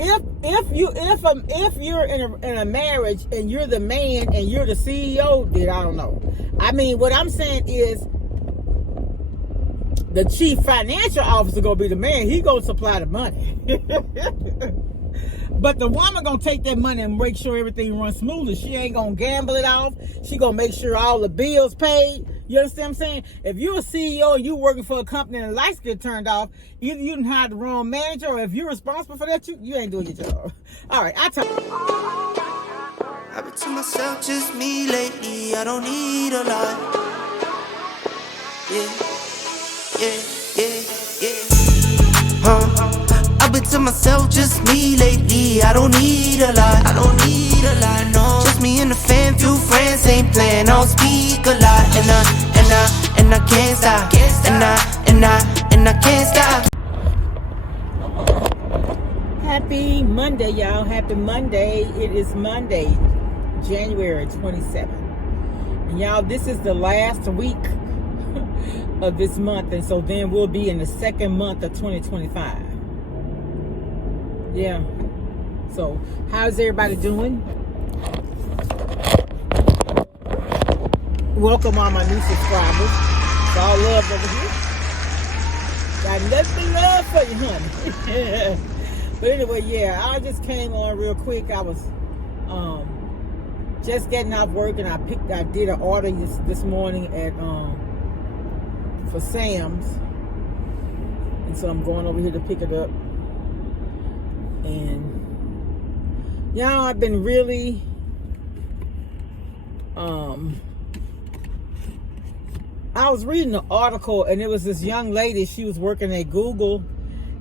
if you're in a marriage and you're the man and you're the CEO, then I don't know. I mean, what I'm saying is the chief financial officer gonna be the man. He gonna supply the money. But the woman gonna take that money and make sure everything runs smoothly. She ain't gonna gamble it off. She gonna make sure all the bills paid. You understand what I'm saying? If you're a CEO and you working for a company and the lights get turned off, either you done hired the wrong manager, or if you're responsible for that, you ain't doing your job. All right, I've been to myself, just me lately. I don't need a lot. I've been to myself, just me lately. I don't need a lot. No. Just me and the fam, few friends ain't playing. I don't speak a lot, and I can't stop. And I can't stop. Happy Monday, y'all. Happy Monday. It is Monday, January 27th. And y'all, this is the last week of this month, and so then we'll be in the second month of 2025. Yeah. So, how's everybody doing? Welcome all my new subscribers. It's all love over here. Got nothing but love for you, honey. But anyway, yeah, I just came on real quick. I was just getting off work, and I did an order this morning at for Sam's, and so I'm going over here to pick it up. And y'all, I've been really I was reading an article, and it was this young lady. She was working at Google,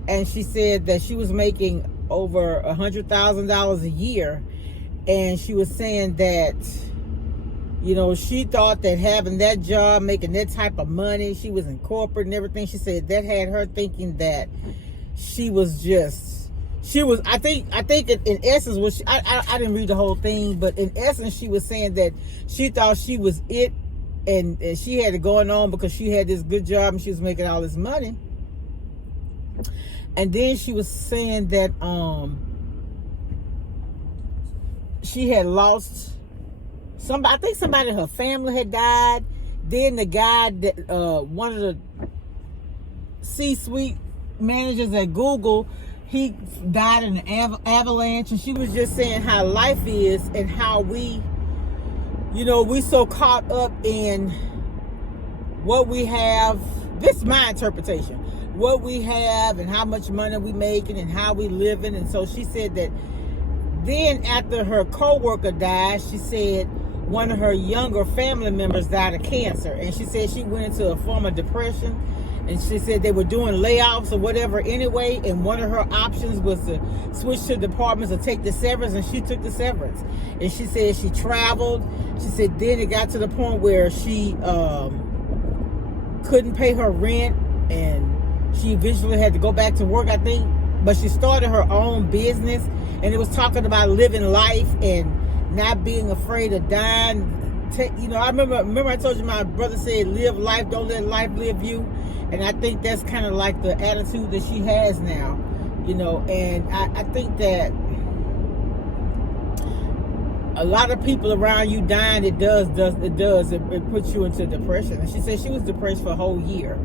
and she said that she was making over $100,000 a year, and she was saying that, you know, she thought that having that job, making that type of money, she was in corporate and everything. She said that had her thinking that I think in essence, I didn't read the whole thing, but in essence, she was saying that she thought she was it, and she had it going on because she had this good job and she was making all this money. And then she was saying that she had lost somebody. I think somebody in her family had died. Then the guy that one of the C-suite managers at Google, he died in an avalanche. And she was just saying how life is and how we so caught up in what we have. This is my interpretation. What we have and how much money we making and how we living. And so she said that then after her co-worker died, she said one of her younger family members died of cancer. And she said she went into a form of depression. And she said they were doing layoffs or whatever anyway. And one of her options was to switch to departments or take the severance. And she took the severance. And she said she traveled. She said then it got to the point where she couldn't pay her rent. And she eventually had to go back to work, I think. But she started her own business. And it was talking about living life and not being afraid of dying. I remember I told you my brother said, live life, don't let life live you. And I think that's kind of like the attitude that she has now, and I think that a lot of people around you dying, it puts you into depression. And she said she was depressed for a whole year.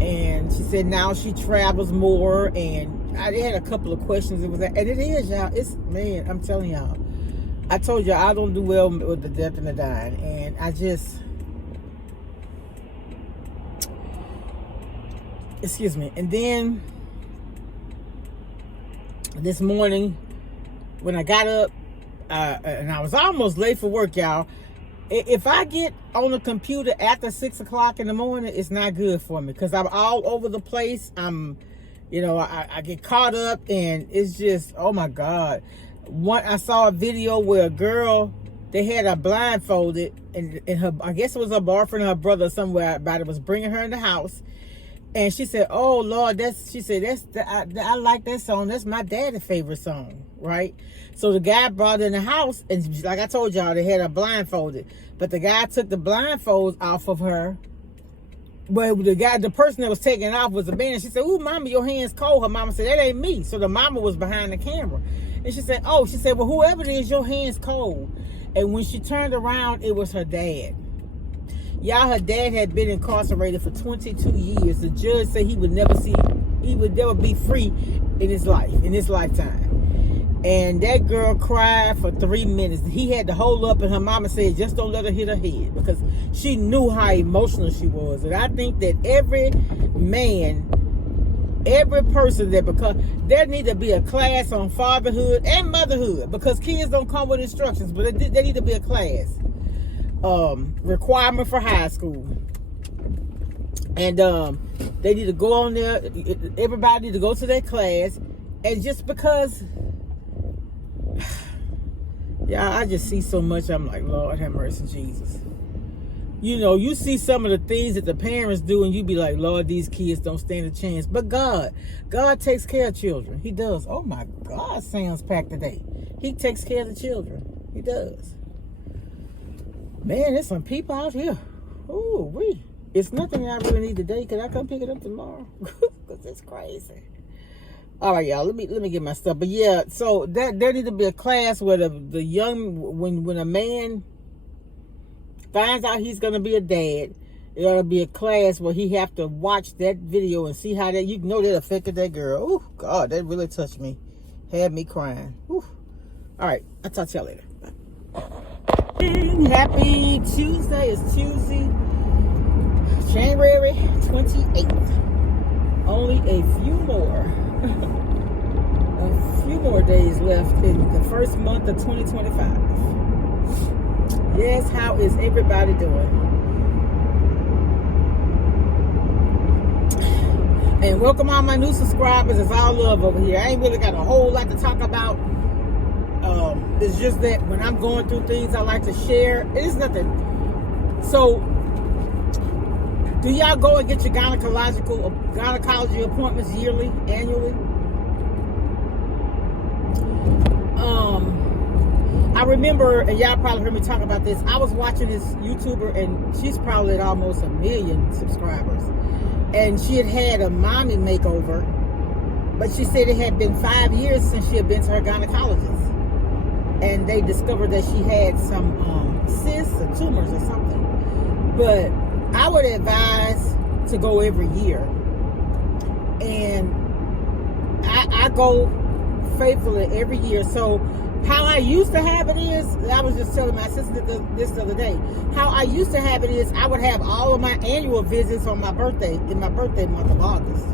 And she said now she travels more, and I had a couple of questions. And it is, y'all, man, I'm telling y'all, I told y'all I don't do well with the death and the dying. And excuse me. And then this morning when I got up, and I was almost late for work, y'all. If I get on the computer after 6 o'clock in the morning, it's not good for me because I'm all over the place. I get caught up, and it's just, oh my God. I saw a video where a girl, they had her blindfolded, and her, I guess it was her boyfriend or her brother somewhere about it, was bringing her in the house. And she said, oh Lord, I like that song. That's my daddy's favorite song, right? So the guy brought her in the house, and like I told y'all, they had her blindfolded. But the guy took the blindfolds off of her, But the person that was taking off was a man. And she said, "Ooh, mama, your hand's cold." Her mama said, "That ain't me." So the mama was behind the camera. And she said, "Oh," she said, "well, whoever it is, your hand's cold." And when she turned around, it was her dad. Y'all, her dad had been incarcerated for 22 years. The judge said he would never be free in his lifetime. And that girl cried for 3 minutes. He had to hold up, and her mama said, "Just don't let her hit her head," because she knew how emotional she was. And I think that every man, every person there need to be a class on fatherhood and motherhood, because kids don't come with instructions, but there need to be a class. Requirement for high school. And they need to go on there. Everybody need to go to their class. And just because, yeah, I just see so much. I'm like, Lord have mercy, Jesus. You know, you see some of the things that the parents do, and you be like, Lord, these kids don't stand a chance. But God takes care of children. He does. Oh my God, sounds packed today. He takes care of the children. He does. Man, there's some people out here. Ooh, it's nothing I really need today. Can I come pick it up tomorrow? Because it's crazy. All right, y'all. Let me get my stuff. But yeah, so there need to be a class where the young, when a man finds out he's gonna be a dad, it ought to be a class where he have to watch that video and see how that, you know, that affected that girl. Oh God, that really touched me. Had me crying. Ooh. All right, I'll talk to y'all later. Happy Tuesday. It's Tuesday, January 28th. Only a few more days left in the first month of 2025. Yes, how is everybody doing? And welcome all my new subscribers. It's all love over here. I ain't really got a whole lot to talk about. It's just that when I'm going through things, I like to share. It is nothing. So, do y'all go and get your gynecology appointments annually? I remember, and y'all probably heard me talk about this, I was watching this YouTuber, and she's probably at almost 1 million subscribers. And she had a mommy makeover, but she said it had been 5 years since she had been to her gynecologist. And they discovered that she had some cysts or tumors or something. But I would advise to go every year. And I go faithfully every year. So how I used to have it is, I was just telling my sister this the other day, how I used to have it is I would have all of my annual visits on my birthday, in my birthday month of August.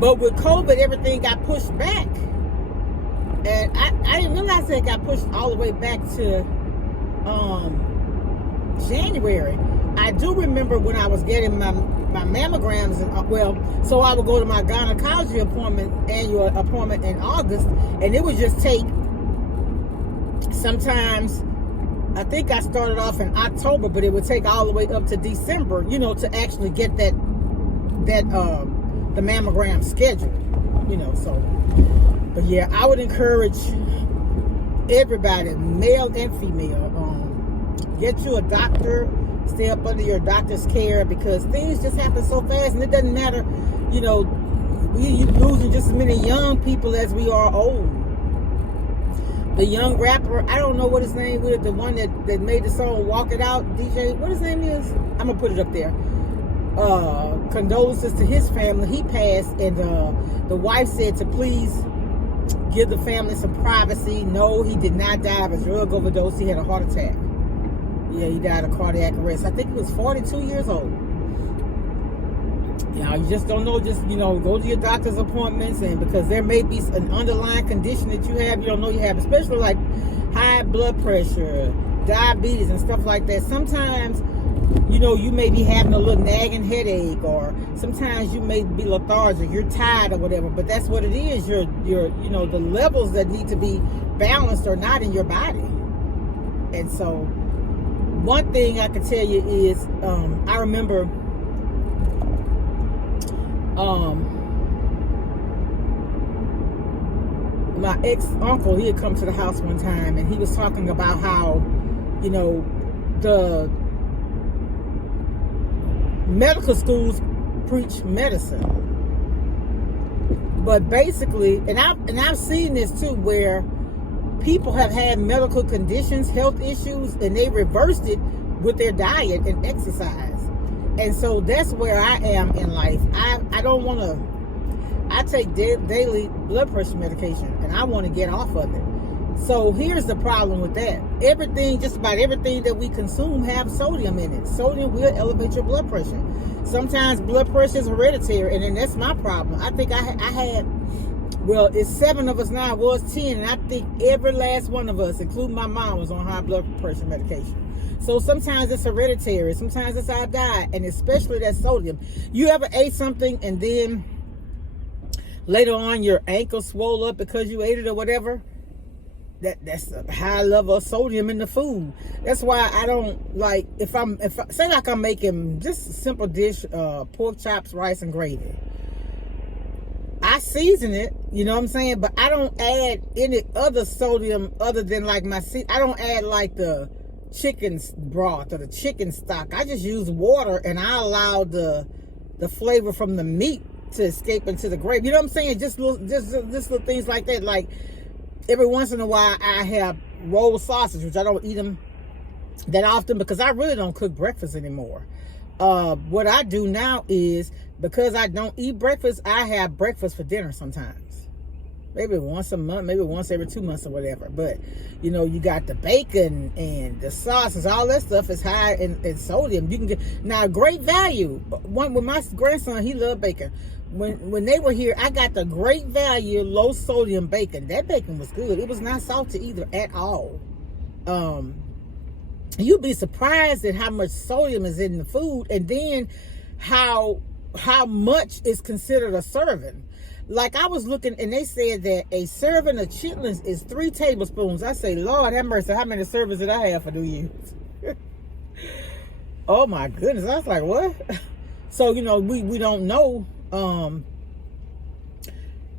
But with COVID, everything got pushed back. And I didn't realize it got pushed all the way back to January. I do remember when I was getting my mammograms, so I would go to my gynecology annual appointment in August, and it would just take, sometimes, I think I started off in October, but it would take all the way up to December, you know, to actually get the mammogram scheduled, you know, so. But yeah, I would encourage everybody, male and female, get you a doctor, stay up under your doctor's care, because things just happen so fast, and it doesn't matter, you know, we're losing just as many young people as we are old. The young rapper, I don't know what his name is, the one that made the song Walk It Out, DJ, what his name is? I'm going to put it up there. Condolences to his family. He passed, and the wife said to please give the family some privacy. No, he did not die of a drug overdose. He had a heart attack. Yeah, he died of cardiac arrest. I think he was 42 years old. You know, you just don't know. Just, you know, go to your doctor's appointments, and because there may be an underlying condition that you have, you don't know you have, especially like high blood pressure, diabetes, and stuff like that. Sometimes, you know, you may be having a little nagging headache, or sometimes you may be lethargic, you're tired or whatever, but that's what it is. You're you know, the levels that need to be balanced are not in your body. And so one thing I can tell you is, I remember my ex-uncle, he had come to the house one time, and he was talking about how, you know, medical schools preach medicine. But basically, and I've seen this too, where people have had medical conditions, health issues, and they reversed it with their diet and exercise. And so that's where I am in life. I don't want to. I take daily blood pressure medication, and I want to get off of it. So here's the problem with that. Just about everything that we consume have sodium in it. Sodium will elevate your blood pressure. Sometimes blood pressure is hereditary, and then that's my problem. I think I had, well, it's 7 of us now. It was 10, and I think every last one of us, including my mom, was on high blood pressure medication. So sometimes it's hereditary. Sometimes it's our diet, and especially that sodium. You ever ate something, and then later on your ankle swole up because you ate it or whatever? That's a high level of sodium in the food. That's why I don't like, if say like I'm making just a simple dish, pork chops, rice, and gravy. I season it, you know what I'm saying? But I don't add any other sodium other than like I don't add like the chicken broth or the chicken stock. I just use water, and I allow the flavor from the meat to escape into the gravy. You know what I'm saying? Just little things like that. Like, every once in a while, I have rolled sausage, which I don't eat them that often because I really don't cook breakfast anymore. What I do now is, because I don't eat breakfast, I have breakfast for dinner sometimes. Maybe once a month, maybe once every 2 months or whatever. But, you know, you got the bacon and the sauces, all that stuff is high in sodium. You can get, now, great value. With my grandson, he loved bacon. When they were here, I got the great value low sodium bacon. That bacon was good. It was not salty either at all. You'd be surprised at how much sodium is in the food, and then how much is considered a serving. Like, I was looking, and they said that a serving of chitlins is 3 tablespoons. I say, Lord have mercy, how many servings did I have for New Year's? Oh my goodness. I was like, what? So, you know, we don't know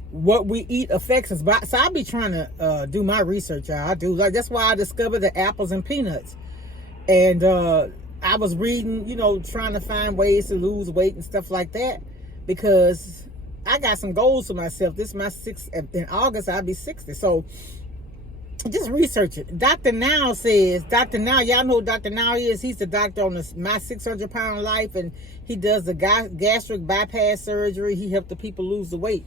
what we eat affects us. So I'll be trying to do my research, y'all. I do. Like, that's why I discovered the apples and peanuts. And I was reading, you know, trying to find ways to lose weight and stuff like that, because I got some goals for myself. This is my 6th. In August, I'll be 60. So just research it. Dr. Now says, y'all know who Dr. Now is? He's the doctor on My 600-Pound Life, and he does the gastric bypass surgery. He helped the people lose the weight.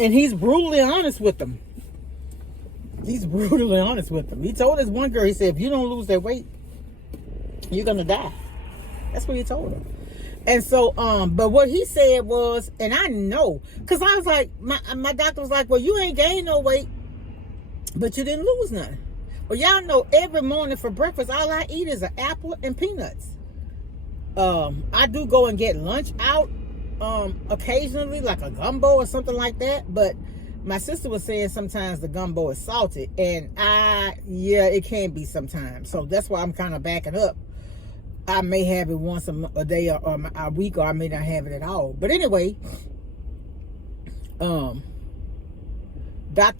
And he's brutally honest with them. He told this one girl, he said, if you don't lose that weight, you're going to die. That's what he told her. And so, but what he said was, and I know, because I was like, my doctor was like, well, you ain't gained no weight, but you didn't lose none. Well, y'all know every morning for breakfast, all I eat is an apple and peanuts. I do go and get lunch out occasionally, like a gumbo or something like that. But my sister was saying sometimes the gumbo is salted, and it can be sometimes. So that's why I'm kind of backing up. I may have it once a day or a week, or I may not have it at all. But anyway, Dr.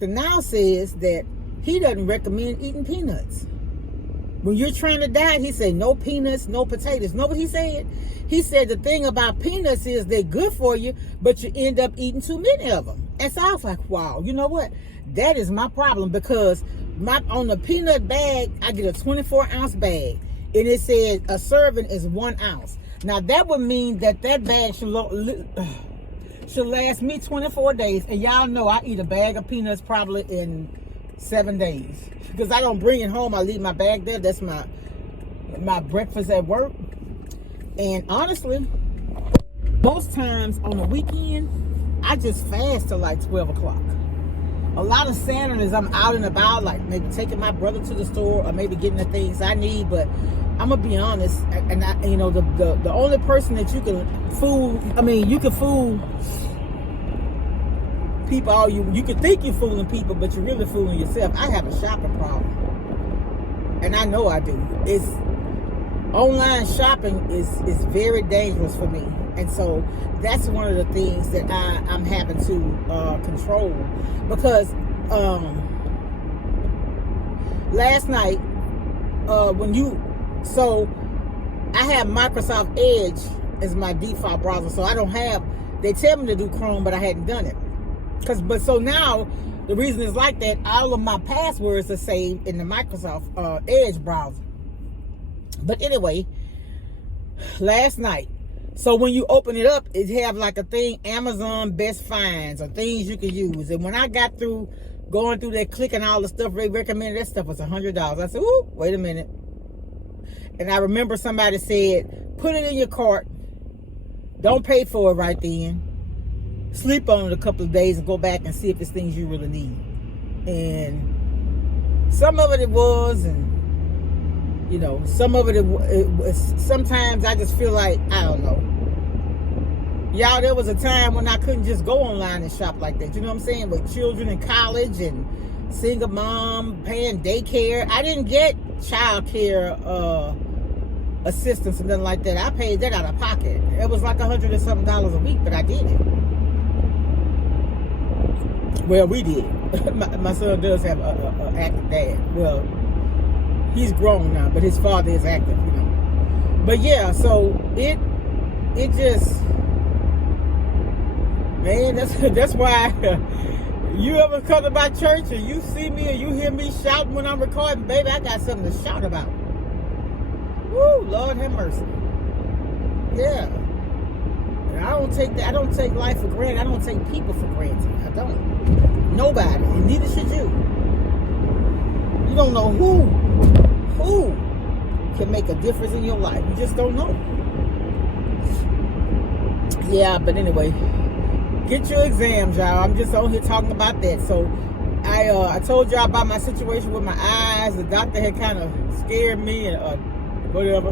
Now says that he doesn't recommend eating peanuts. When you're trying to diet, he said no peanuts, no potatoes. Know what he said? He said the thing about peanuts is they're good for you, but you end up eating too many of them. And so I was like, wow, you know what? That is my problem, because on the peanut bag, I get a 24-ounce bag. And it says a serving is 1 ounce. Now, that would mean that bag should last me 24 days. And y'all know I eat a bag of peanuts probably in 7 days. Because I don't bring it home. I leave my bag there. That's my breakfast at work. And honestly, most times on the weekend, I just fast till like 12 o'clock. A lot of Saturdays I'm out and about, like maybe taking my brother to the store or maybe getting the things I need. But I'm gonna be honest, and the only person that you can fool, you can fool people. You can think you're fooling people, but you're really fooling yourself. I have a shopping problem, and I know I do. Online shopping is very dangerous for me, and so that's one of the things that I'm having to control, because last night I have Microsoft Edge as my default browser, so I don't have. They tell me to do Chrome, but I hadn't done it. So now the reason it's like that, all of my passwords are saved in the Microsoft Edge browser. But anyway, last night. So when you open it up, it have like a thing, Amazon Best Finds or things you can use. And when I got through going through there, clicking all the stuff they recommended, that stuff was $100. I said, ooh, wait a minute. And I remember somebody said, put it in your cart. Don't pay for it right then. Sleep on it a couple of days and go back and see if it's things you really need. And some of it was, and you know, some of it was. Sometimes I just feel like, I don't know. Y'all, there was a time when I couldn't just go online and shop like that. You know what I'm saying? With children in college and single mom paying daycare. I didn't get child care assistance and nothing like that. I paid that out of pocket. It was like $100 and something a week, but I did it. Well, we did. My son does have a active dad. Well, he's grown now, but his father is active, you know. But yeah, so it just, man, that's why you ever come to my church and you see me or you hear me shouting when I'm recording, baby, I got something to shout about. Woo, Lord have mercy. Yeah. And I don't take life for granted. I don't take people for granted. I don't. Nobody. And neither should you. You don't know who can make a difference in your life. You just don't know. Yeah, but anyway, get your exams, y'all. I'm just on here talking about that. So I told y'all about my situation with my eyes. The doctor had kind of scared me and whatever,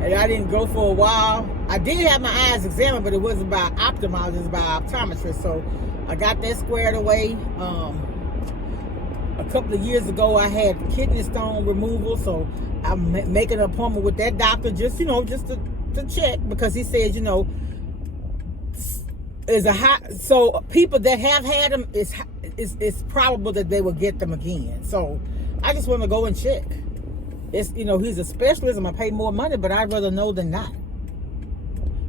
and I didn't go for a while. I did have my eyes examined, but it wasn't by ophthalmologist, it was by optometrist. So I got that squared away. A couple of years ago, I had kidney stone removal, so I'm making an appointment with that doctor just to check, because he said, is a high. So people that have had them, it's probable that they will get them again. So I just want to go and check. It's he's a specialist. I'm gonna pay more money, but I'd rather know than not.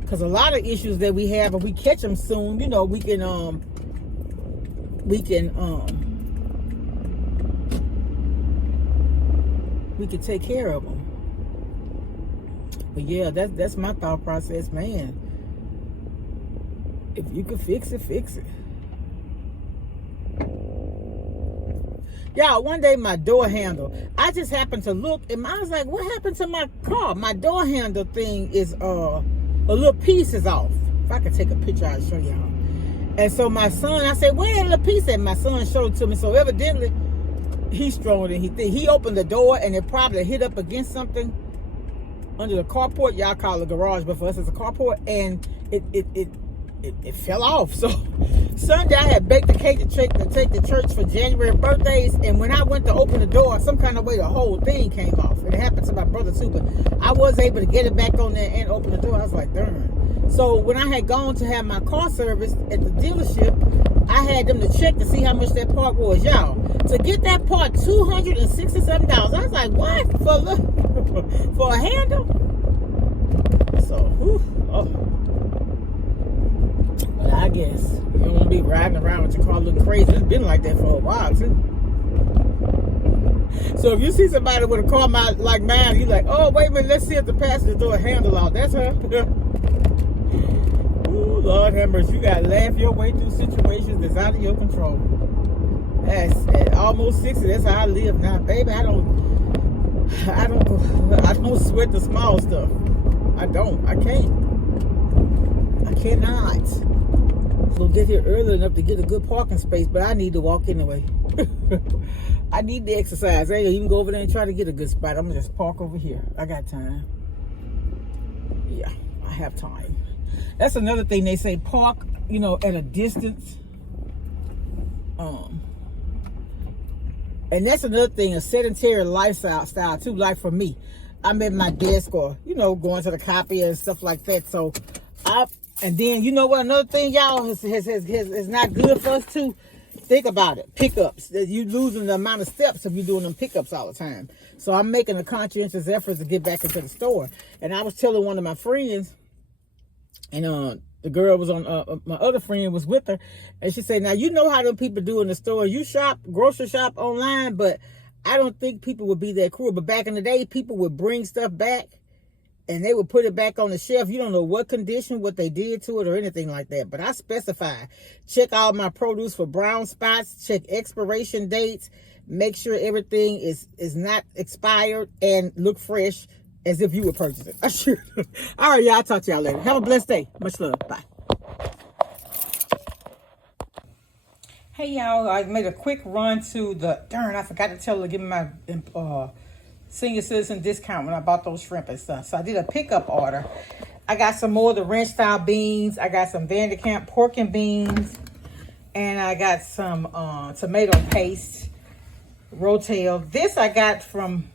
Because a lot of issues that we have, if we catch them soon, we can take care of them. But yeah, that's my thought process, man. If you can fix it, fix it. Y'all, one day my door handle, I just happened to look and I was like, what happened to my car? My door handle thing is a little piece is off. If I could take a picture, I'll show y'all. And so my son, I said, where that little piece at? My son showed it to me. So evidently, he's stronger than he thinks. He opened the door and it probably hit up against something under the carport. Y'all call it a garage, but for us it's a carport. And it fell off. So Sunday I had baked the cake to take to church for January birthdays, and when I went to open the door, some kind of way the whole thing came off. And it happened to my brother too, but I was able to get it back on there and open the door. I was like, darn. So when I had gone to have my car serviced at the dealership, I had them to check to see how much that part was. Y'all, to get that part, $267. I was like, what? For a handle? So, but I guess you don't want to be riding around with your car looking crazy. It's been like that for a while too. So if you see somebody with a car like mine, you're like, oh, wait a minute, let's see if the passenger door handle out. That's her. Ooh, Lord have mercy. You got to laugh your way through situations that's out of your control. That's at almost 60. That's how I live now. Baby, I don't sweat the small stuff. I don't. I can't. I cannot. We'll get here early enough to get a good parking space, but I need to walk anyway. I need the exercise. I ain't even go over there and try to get a good spot. I'm gonna just park over here. I got time. Yeah, I have time. That's another thing they say, park, at a distance. And that's another thing, a sedentary lifestyle too. Like for me, I'm at my desk or, going to the copier and stuff like that. So and then, you know what, another thing, y'all, is not good for us too, Think about it. Pickups. You losing the amount of steps if you're doing them pickups all the time. So I'm making a conscientious effort to get back into the store. And I was telling one of my friends, and the girl was on, my other friend was with her, and she said, now you know how them people do in the store. You grocery shop online, but I don't think people would be that cruel. But back in the day, people would bring stuff back and they would put it back on the shelf. You don't know what condition, what they did to it or anything like that. But I specify, check all my produce for brown spots, check expiration dates, make sure everything is not expired and look fresh as if you would purchase it. I sure do. All right, y'all. I'll talk to y'all later. Have a blessed day. Much love. Bye. Hey, y'all. I made a quick run to I forgot to tell her to give me my senior citizen discount when I bought those shrimp and stuff. So I did a pickup order. I got some more of the ranch style beans. I got some Vanderkamp pork and beans. And I got some tomato paste, Rotel. This I got from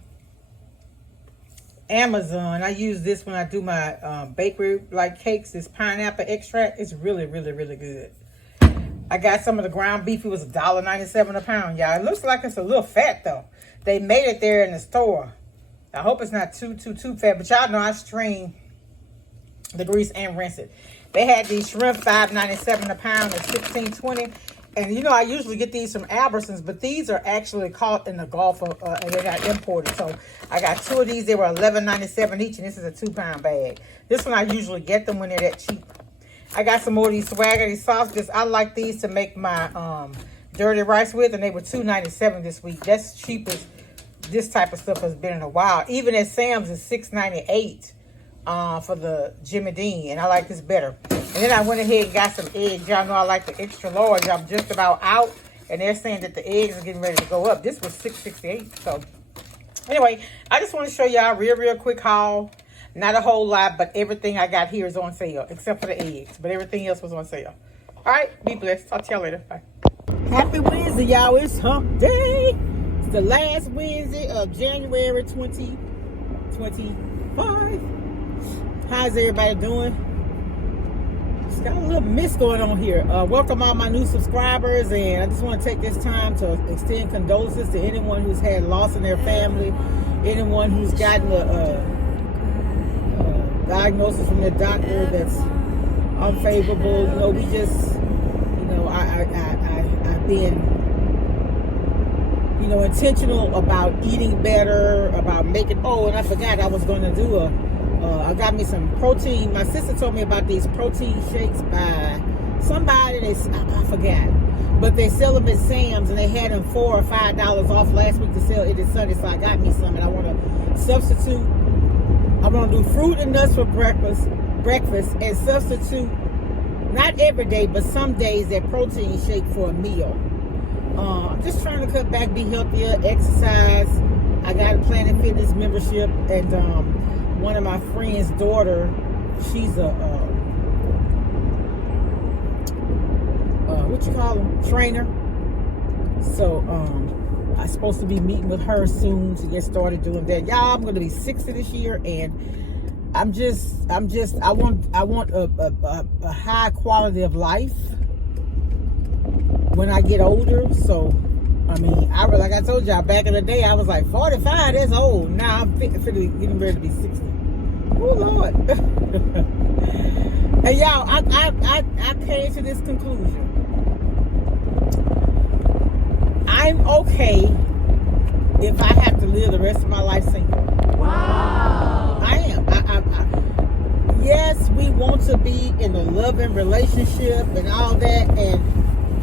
Amazon. I use this when I do my bakery like cakes. This pineapple extract is really, really, really good. I got some of the ground beef. It was $1.97 a pound, y'all. It looks like it's a little fat though. They made it there in the store. I hope it's not too fat, but y'all know I strain the grease and rinse it. They had these shrimp, $5.97 a pound and $16.20. And you know, I usually get these from Albertsons, but these are actually caught in the Gulf and they got imported. So I got 2 of these. They were $11.97 each, and this is a 2-pound bag. This one I usually get them when they're that cheap. I got some more of these spaghetti sausages. I like these to make my dirty rice with, and they were $2.97 this week. That's cheap as this type of stuff has been in a while. Even at Sam's is $6.98 for the Jimmy Dean, and I like this better. And then I went ahead and got some eggs. Y'all know I like the extra large. I'm just about out, and they're saying that the eggs are getting ready to go up. This was $6.68. So anyway, I just want to show y'all a real quick haul. Not a whole lot, but everything I got here is on sale, except for the eggs. But everything else was on sale. All right, be blessed. Talk to y'all later. Bye. Happy Wednesday, y'all. It's hump day. It's the last Wednesday of January 2025. How's everybody doing? Just got a little mist going on here. Welcome all my new subscribers, and I just want to take this time to extend condolences to anyone who's had loss in their family, anyone who's gotten a diagnosis from their doctor that's unfavorable. You know, we just, you know, I've been, you know, intentional about eating better, about making, and I forgot I was going to do I got me some protein. My sister told me about these protein shakes by somebody, I forgot, but they sell them at Sam's, and they had them $4 or $5 off last week to sell it this Sunday, so I got me some, and I want to substitute. I'm going to do fruit and nuts for breakfast and substitute, not every day, but some days, that protein shake for a meal. I'm just trying to cut back, be healthier, exercise. I got a Planet Fitness membership, and one of my friend's daughter, she's a, trainer. So, I'm supposed to be meeting with her soon to get started doing that. Y'all, I'm going to be 60 this year, and I want a high quality of life when I get older. So, I mean, like I told y'all, back in the day, I was like, 45, that's old. Now I'm getting ready to be 60. Oh, Lord. And y'all, I came to this conclusion. I'm okay if I have to live the rest of my life single. Wow. I am. Yes, we want to be in a loving relationship and all that, and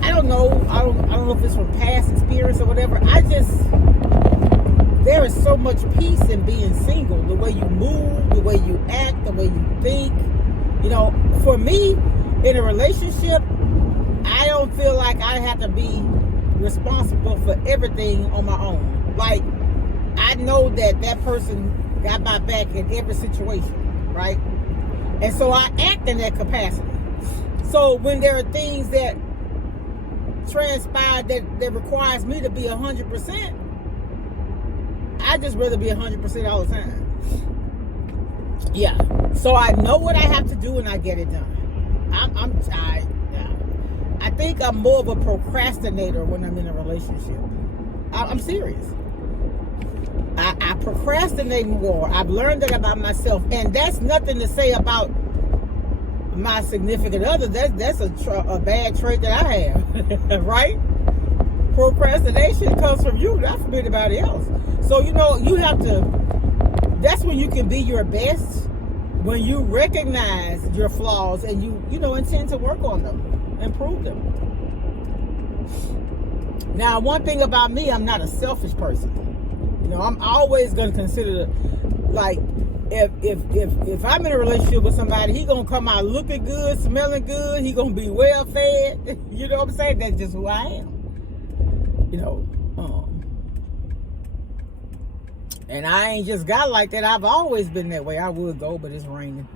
I don't know if it's from past experience or whatever. There is so much peace in being single. The way you move, the way you act, the way you think. You know, for me, in a relationship, I don't feel like I have to be responsible for everything on my own. Like, I know that person got my back in every situation, right? And so I act in that capacity. So when there are things that transpire that requires me to be 100%, I just rather be 100% all the time. Yeah. So I know what I have to do and I get it done. I I think I'm more of a procrastinator when I'm in a relationship. I'm serious. I procrastinate more. I've learned that about myself, and that's nothing to say about my significant other. That's a bad trait that I have, right? Procrastination comes from you, not from anybody else. So you have to. That's when you can be your best, when you recognize your flaws and you intend to work on them, improve them. Now, one thing about me, I'm not a selfish person. I'm always going to consider, like, if I'm in a relationship with somebody, he gonna come out looking good, smelling good, he gonna be well fed. You know what I'm saying? That's just who I am. And I ain't just got like that. I've always been that way. I would go, but it's raining.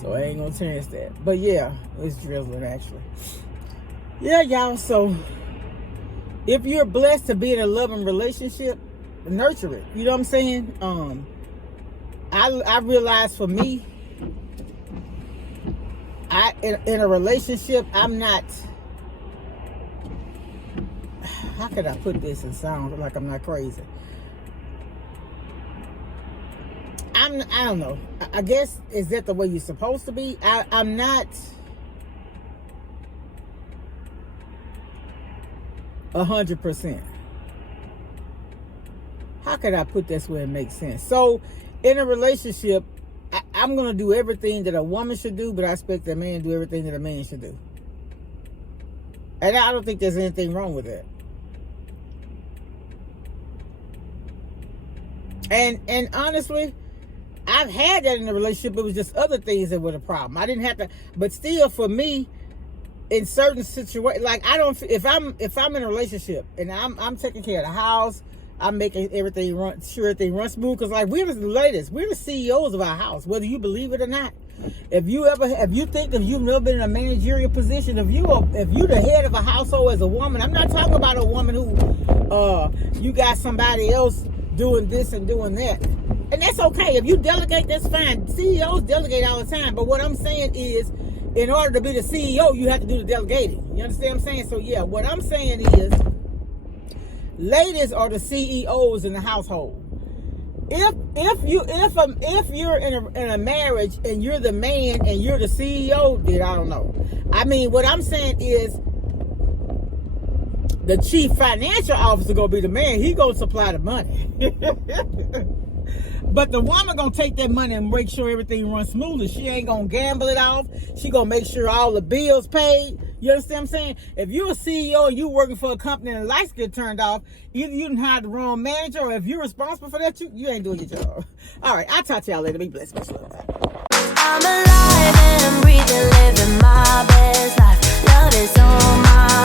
So I ain't gonna chance that. But yeah, it's drizzling actually. Yeah, y'all. So if you're blessed to be in a loving relationship, nurture it. You know what I'm saying? I realized for me, in a relationship, I'm not. How could I put this and sound like I'm not crazy? I don't know. I guess, is that the way you're supposed to be? I'm not 100%. How could I put this where it makes sense? So, in a relationship, I'm going to do everything that a woman should do, but I expect a man to do everything that a man should do. And I don't think there's anything wrong with that. And honestly, I've had that in a relationship. It was just other things that were the problem. I didn't have to, but still, for me, in certain situations, like if I'm in a relationship and I'm taking care of the house, I'm making everything runs smooth. Cause like we're the CEOs of our house, whether you believe it or not. If you've never been in a managerial position, if you're the head of a household as a woman, I'm not talking about a woman who you got somebody else doing this and doing that. And that's okay. If you delegate, that's fine. CEOs delegate all the time. But what I'm saying is, in order to be the CEO, you have to do the delegating. You understand what I'm saying? So yeah, what I'm saying is, ladies are the CEOs in the household. If you're in a marriage and you're the man and you're the CEO, then I don't know. I mean, what I'm saying is, the chief financial officer gonna be the man. He gonna supply the money. But the woman gonna take that money and make sure everything runs smoothly. She ain't gonna gamble it off. She gonna make sure all the bills paid. You understand what I'm saying? If you're a CEO and you working for a company and the lights get turned off, either you didn't hire the wrong manager, or if you're responsible for that, you ain't doing your job. All right, I'll talk to y'all later. Be blessed. Much love. I'm alive and breathing, living my best life. Love is on my